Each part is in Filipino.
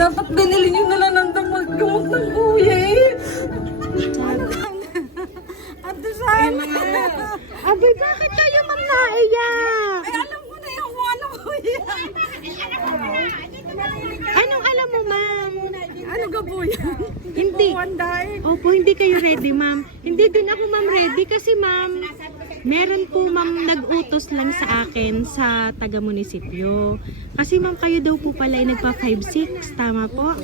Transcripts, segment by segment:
Dapat binili nyo na lang ng damag-gamot ng kuya eh. Ate sana. Abay, bakit kayo ma'am naiyak? Ay, alam ko na yung ano kuya. Anong alam mo ma'am? Ano ka po yan? Hindi. Opo, hindi kayo ready ma'am. Hindi din ako ma'am ready kasi ma'am, meron po ma'am nag-utos lang sa akin sa taga-munisipyo. Kasi ma'am kayo daw po pala ay nagpa 5-6, tama po?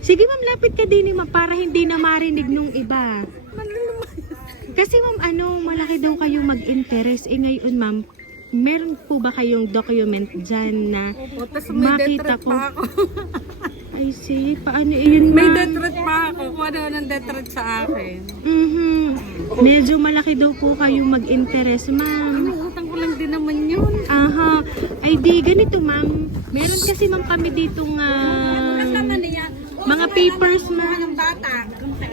Sige ma'am, lapit ka din ma'am para hindi na marinig nung iba. Kasi ma'am, malaki daw kayo mag-interest. Ngayon ma'am, meron po ba kayong document dyan na makita ko? Pa ako. I see, paano yun May ma'am? death threat pa ako. Kung ano ng death threat sa akin. Medyo malaki daw po kayong mag-interest ma'am. Utang ko lang din naman yun. Aha, ay di ganito ma'am. Meron kasi ma'am kami ditong mga papers ma'am.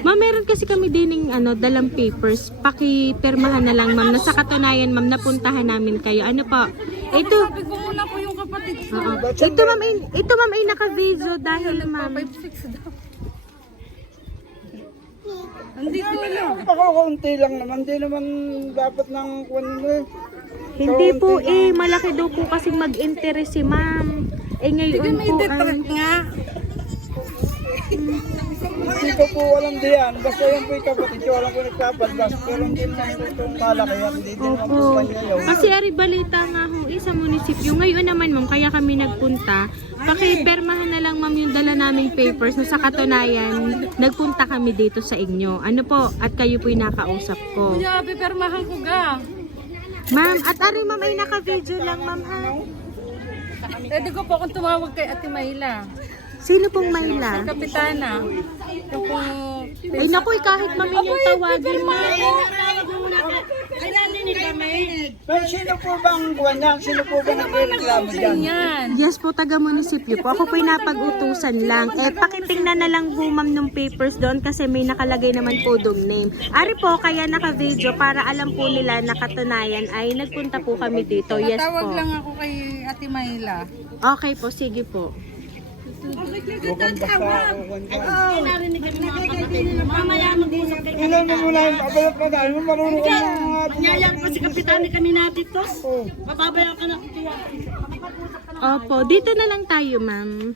Ma'am, meron kasi kami dining dalang papers. Paki-pirmahan na lang ma'am na sa katunayan ma'am napuntahan namin kayo. Ano po? Ito. Sabi ko muna po yung kapatid ko. Ito ma'am ay naka-video dahil ma'am. 5-6 daw. Hindi ko alam. Pakakunti lang naman, di naman dapat ng kwan mo eh. Hindi po malaki daw po kasi mag-interest si ma'am. Ngayon May po death threat nga. Hindi ko po alam diyan, basta yung po yung kapatid ko, alam ko nagpapalbas, pero hindi naman po itong malaki yan, hindi din naman po Opo. kanya yun. Kasi ari balita nga ho sa munisipyo. Ngayon naman ma'am, kaya kami nagpunta. Pakipermahan na lang ma'am yung dala naming papers na sa katunayan, nagpunta kami dito sa inyo. Ano po? At kayo po'y nakausap ko. Kuya, pipermahan ko ga. Ma'am, at ari ma'am ay naka-video lang ma'am ha. Pwede ko po akong tumawag kay Ate Mayla. Sino pong Mayla? Kapitana. Yung kung... Ay naku, kahit ma'am yung tawagin ma'am. Pero sino po bang kwan yan? Sino po ba nagreklamo dyan? Yan. Yes po, taga-munisipyo po. Ako po'y napag-utusan lang. Pakitingnan na lang po ma'am ng papers doon kasi may nakalagay naman po doong name. Ari po, kaya naka-video para alam po nila na katunayan ay nagpunta po kami dito. Yes Tawag po. lang ako kay Ate Mayla. Okay po, sige po. Mukhang basta ako kwan dyan. Ilan mo muna yung pabalot pa tayo, marunong ko mga... Manyayan pa si Kapitani kanina dito. Mababayan ka na. Opo, dito na lang tayo ma'am.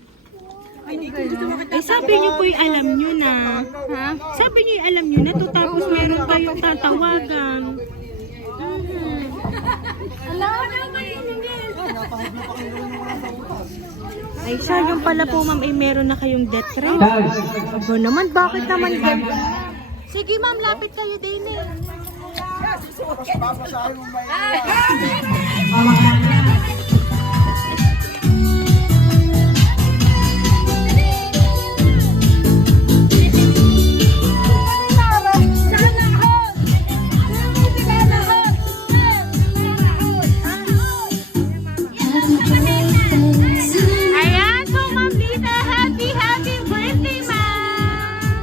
Sabi niyo po alam niyo na. Ha? Sabi niyo alam niyo na to tapos meron tayong tatawagan. Ay, sayang pala po ma'am ay meron na kayong death threat. Aba naman, bakit naman ganyan? Sige ma'am, lapit kayo din eh. Papasahin mo ba Ayan po ma'am Lita, happy birthday ma'am!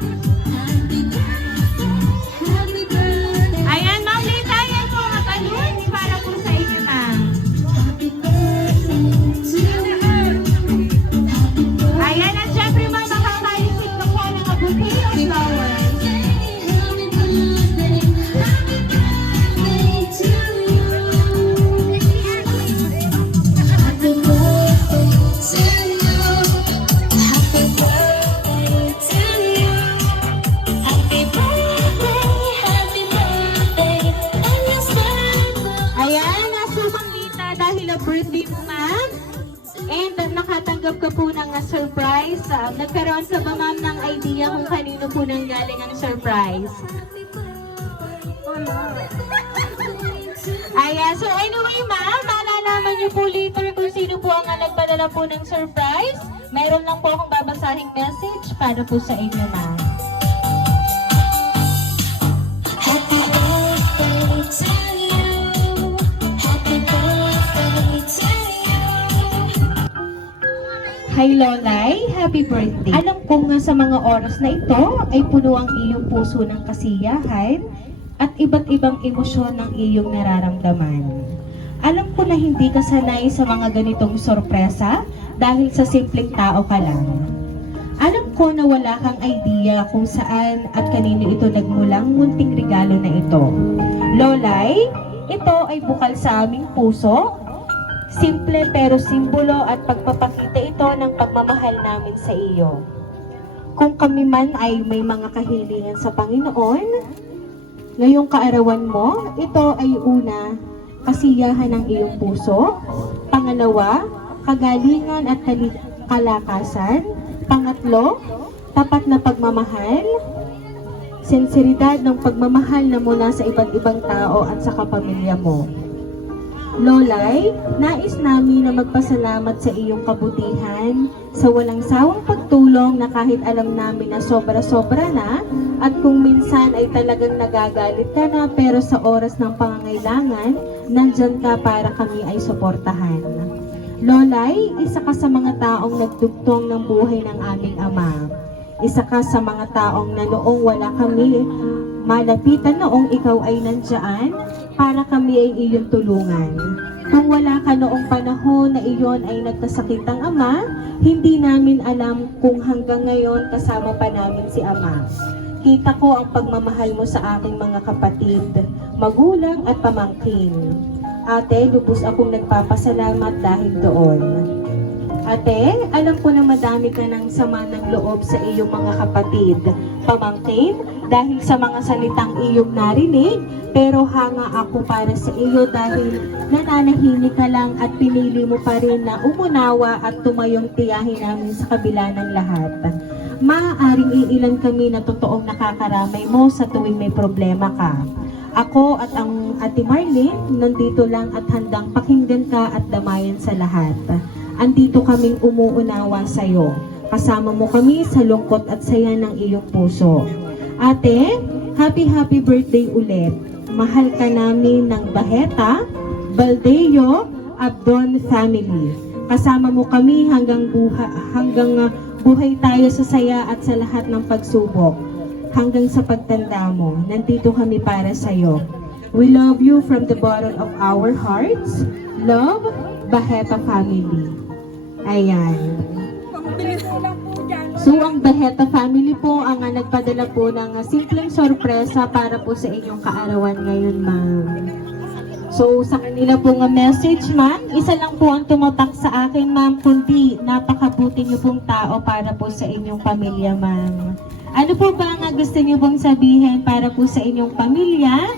Ayan ma'am Lita, yan po mga balloon para po sa inyo ma'am. Ayan at syempre ma'am, makakalisip ko po ng abutiyong flowers. Ayan, nasa Ma'am Lita dahil na birthday mo ma'am. And nakatanggap ka po ng surprise. Nagkaroon ka ba ma'am ng idea kung kanino po nang galing ang surprise? Ayan, so anyway ma'am, malalaman niyo po later kung sino po ang nagpadala po ng surprise. Mayroon lang po akong babasahing message para po sa inyo ma'am. Happy birthday to you. Happy birthday to you. Hi Lolay, happy birthday. Alam kong nga sa mga oras na ito ay puno ang iyong puso ng kasiyahan at iba't ibang emosyon ng iyong nararamdaman. Alam ko na hindi ka sanay sa mga ganitong sorpresa dahil sa simpleng tao ka lang. Alam ko na wala kang idea kung saan at kanino ito nagmulang munting regalo na ito. Lolay, ito ay bukal sa aming puso. Simple pero simbolo at pagpapakita ito ng pagmamahal namin sa iyo. Kung kami man ay may mga kahilingan sa Panginoon, ngayong kaarawan mo, ito ay una, kasiyahan ng iyong puso. Pangalawa, kagalingan at kalakasan. Pangatlo, tapat na pagmamahal. Sinseridad ng pagmamahal na mula sa iba't ibang tao at sa kapamilya mo. Lolay, nais namin na magpasalamat sa iyong kabutihan, sa walang sawang pagtulong na kahit alam namin na sobra-sobra na, at kung minsan ay talagang nagagalit ka na, pero sa oras ng pangangailangan, nandyan ka para kami ay suportahan. Lolay, isa ka sa mga taong nagdugtong ng buhay ng aming Ama. Isa ka sa mga taong na noong wala kami malapitan, noong ikaw ay nandiyan para kami ay iyong tulungan. Kung wala ka noong panahon na iyon ay nagkasakit ang Ama, hindi namin alam kung hanggang ngayon kasama pa namin si Ama. Kita ko ang pagmamahal mo sa aking mga kapatid, magulang at pamangkin. Ate, lubos akong nagpapasalamat dahil doon. Ate, alam ko na madami ka ng sama ng loob sa iyong mga kapatid, pamangkin, dahil sa mga salitang iyong narinig, pero hanga ako para sa iyo dahil nananahimik ka lang at pinili mo pa rin na umunawa at tumayong tiyahin namin sa kabila ng lahat. Maaaring iilan kami na totoong nakakaramay mo sa tuwing may problema ka. Ako at ang Ate Marlene, nandito lang at handang pakinggan ka at damayan sa lahat. Andito kaming umuunawa sa iyo. Kasama mo kami sa lungkot at saya ng iyong puso. Ate, happy birthday ulit. Mahal ka namin ng Baheta, Baldeo, Abdon family. Kasama mo kami hanggang buhay tayo sa saya at sa lahat ng pagsubok. Hanggang sa pagtanda mo, nandito kami para sa iyo. We love you from the bottom of our hearts. Love, Baheta family. Ayan. So, ang Baheta family po ang nagpadala po ng simpleng sorpresa para po sa inyong kaarawan ngayon, ma'am. So, sa kanila po nga message, ma'am, isa lang po ang tumatak sa akin, ma'am, kundi napakabuti niyo pong tao para po sa inyong pamilya, ma'am. Ano po ba nga gusto niyo pong sabihin para po sa inyong pamilya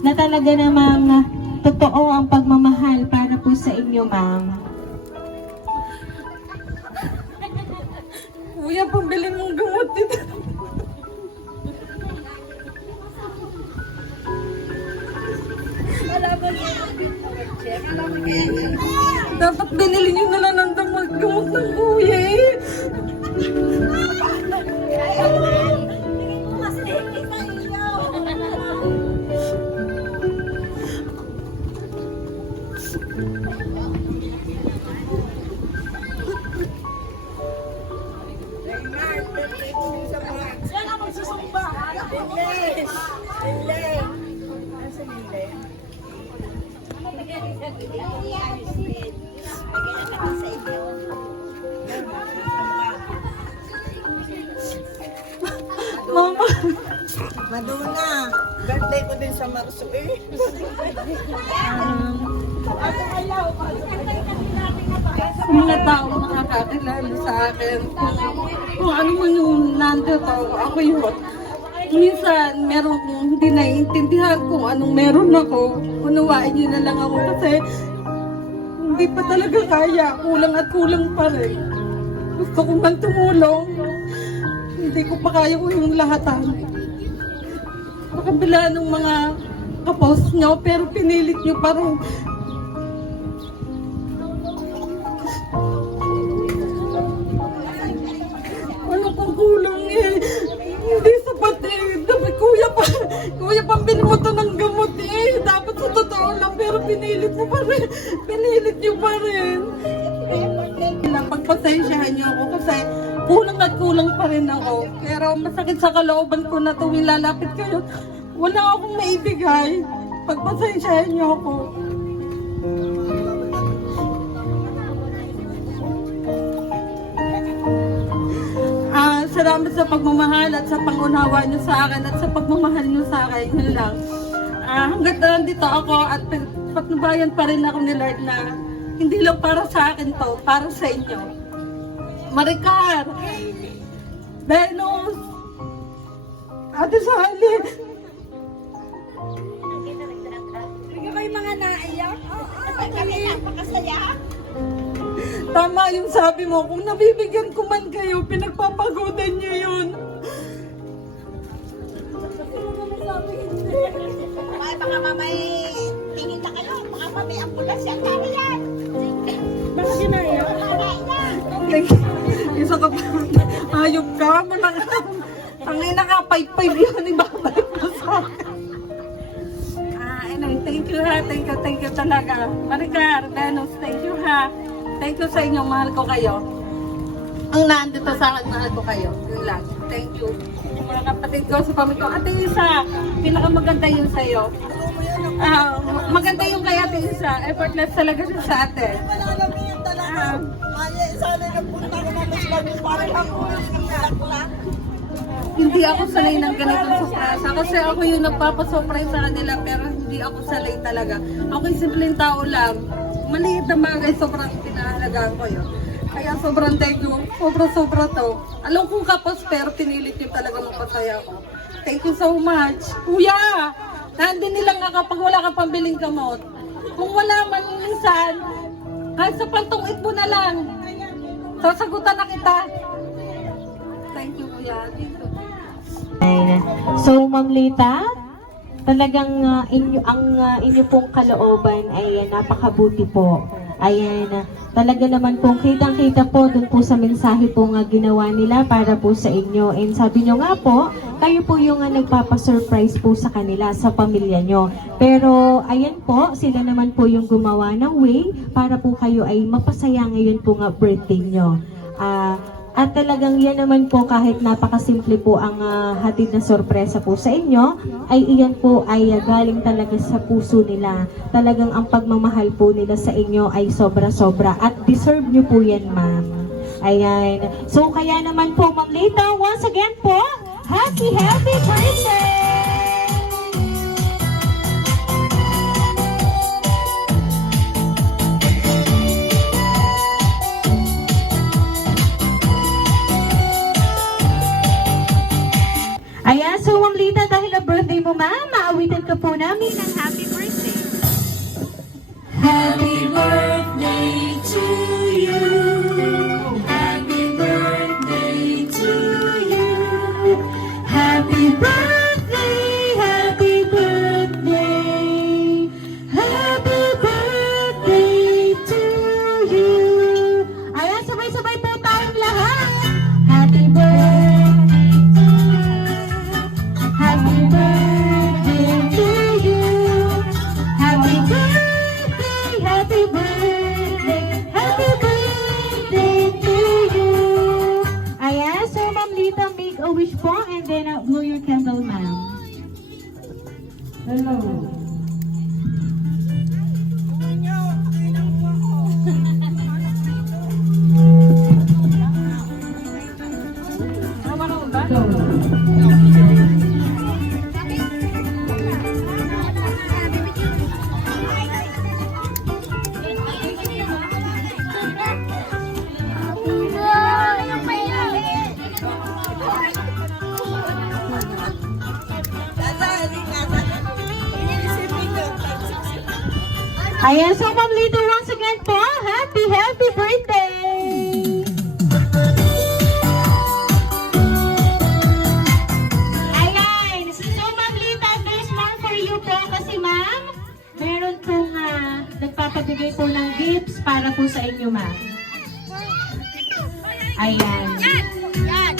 na talaga namang totoo ang pagmamahal para po sa inyo, ma'am? Kuya, pambili mong gamot dito. Dapat binili niyo na lang ng gamot ng kuya eh. Mama. Maduna, birthday ko din sa Marso eh. Mga tao nakakakilala sa akin. Kung ano man yung nandito, ako yun. Minsan, merong hindi naiintindihan kung anong meron ako. Unawain niyo na lang ako kasi hindi pa talaga kaya. Kulang at kulang pa rin. Gusto ko man tumulong. Hindi ko pa kaya ko yung lahatan. Makabila ng mga kapost niyo, pero pinilit niyo pa rin. Ano pang kulang eh? Hindi sapat eh. Dapat kuya pambili mo to ng gamot eh. Dapat sa totoo lang, pero pinilit mo pa rin. Pinilit niyo pa rin. Pagpasensyahan niyo ako kasi kulang at kulang pa rin ako. Pero masakit sa kalooban ko na tuwing lalapit kayo, wala akong maibigay. Pagpasensyahan niyo ako. salamat sa pagmamahal at sa pangunawa niyo sa akin at sa pagmamahal niyo sa akin. Yun lang. Hanggat nandito ako at patnubayan pa rin ako ni Lord na hindi lang para sa akin to, para sa inyo. Maricar, Venus, Ate Sally. Hindi kayo mga naiyak. Kami napakasaya. Tama yung sabi mo, kung nabibigyan ko man kayo, pinagpapagodan niyo yun. Ay, baka mamay tingin na kayo. Baka mamay ambulansya. Tara yan. Bakit yun na yun? Isa ka pa, ayok ka, ang ina ka, 5-5 yun, ibabalik mo sa akin. Anyway, thank you talaga. Maricar, Venus, thank you ha. Thank you sa inyo, mahal ko kayo. Ang nandito sa akin, mahal ko kayo. Yun lang, thank you. Yung mga kapatid ko sa pamilya ko, Ate Isa, pinakamaganda yun sa'yo. Maganda yung kay Ate Isa, effortless talaga siya sa ate. Hindi ako sanay ng ganitong surpresa kasi ako yung nagpapasurprise sa kanila pero hindi ako sanay talaga. Ako yung simpleng tao lang. Maliit na bagay, sobrang pinahalagaan ko yun. Kaya sobrang thank you. Sobra to. Alam kong kapos pero pinilit yun talaga magpasaya ko. Thank you so much. Kuya! Nandun nilang nga kapag wala ka pambiling kamot. Kung wala man minsan, kahit sa pantong mo na lang. Sasagutan na kita. Thank you, Kuya. Thank you. So, Ma'am Lita, talagang inyo pong kalooban ay napakabuti po. Ayan, talaga naman pong kitang-kita po dun po sa mensahe po nga ginawa nila para po sa inyo. And sabi nyo nga po, kayo po yung nagpapasurprise po sa kanila, sa pamilya nyo. Pero ayan po, sila naman po yung gumawa ng way para po kayo ay mapasaya ngayon po nga birthday nyo. At talagang yan naman po kahit napakasimple po ang hatid na sorpresa po sa inyo, ay iyan po ay galing talaga sa puso nila. Talagang ang pagmamahal po nila sa inyo ay sobra-sobra at deserve nyo po yan, ma'am. Ayan. So kaya naman po, Ma'am Lita, once again po, happy birthday! Ayan, so Ma'am Lita, dahil na birthday mo, ma'am, maawitan ka po namin ng happy birthday. Happy birthday to you. Happy birthday to you. Happy birthday, happy birthday. Happy birthday to you. Ayan, sabay-sabay po tayong lahat. Happy birthday. Happy birthday to you. Happy birthday, happy birthday, happy birthday to you. Ayan, so Ma'am Lita, make a wish po and then blow your candle, ma'am. Hello. Ayan, so Ma'am Lita, once again po, happy birthday! Ayan, so Ma'am Lita, this one for you po kasi ma'am, meron pong nagpapabigay po ng gifts para po sa inyo, ma'am. Ayan. Happy birthday,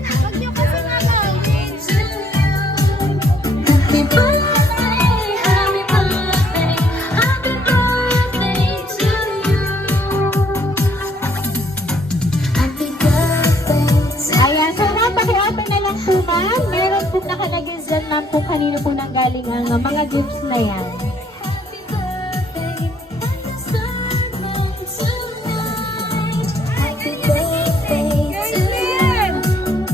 happy birthday, happy birthday to you. Happy birthday to Ayan, so ma'am, paki-open na lang po, ma'am. Meron pong nakalagay dyan, ma'am, kung kanino po nanggaling ang mga gifts na yan. happy birthday, someone tonight. Happy birthday to you.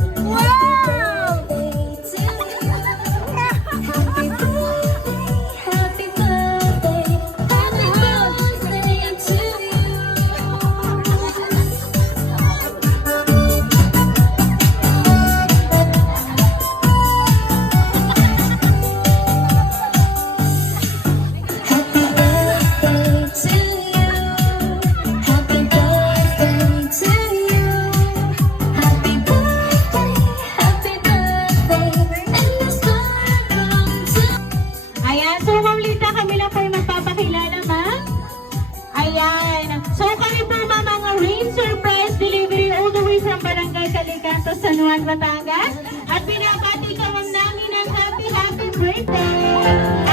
Santos, San Juan, Batangas. At binabati ka ma'am namin ng happy birthday!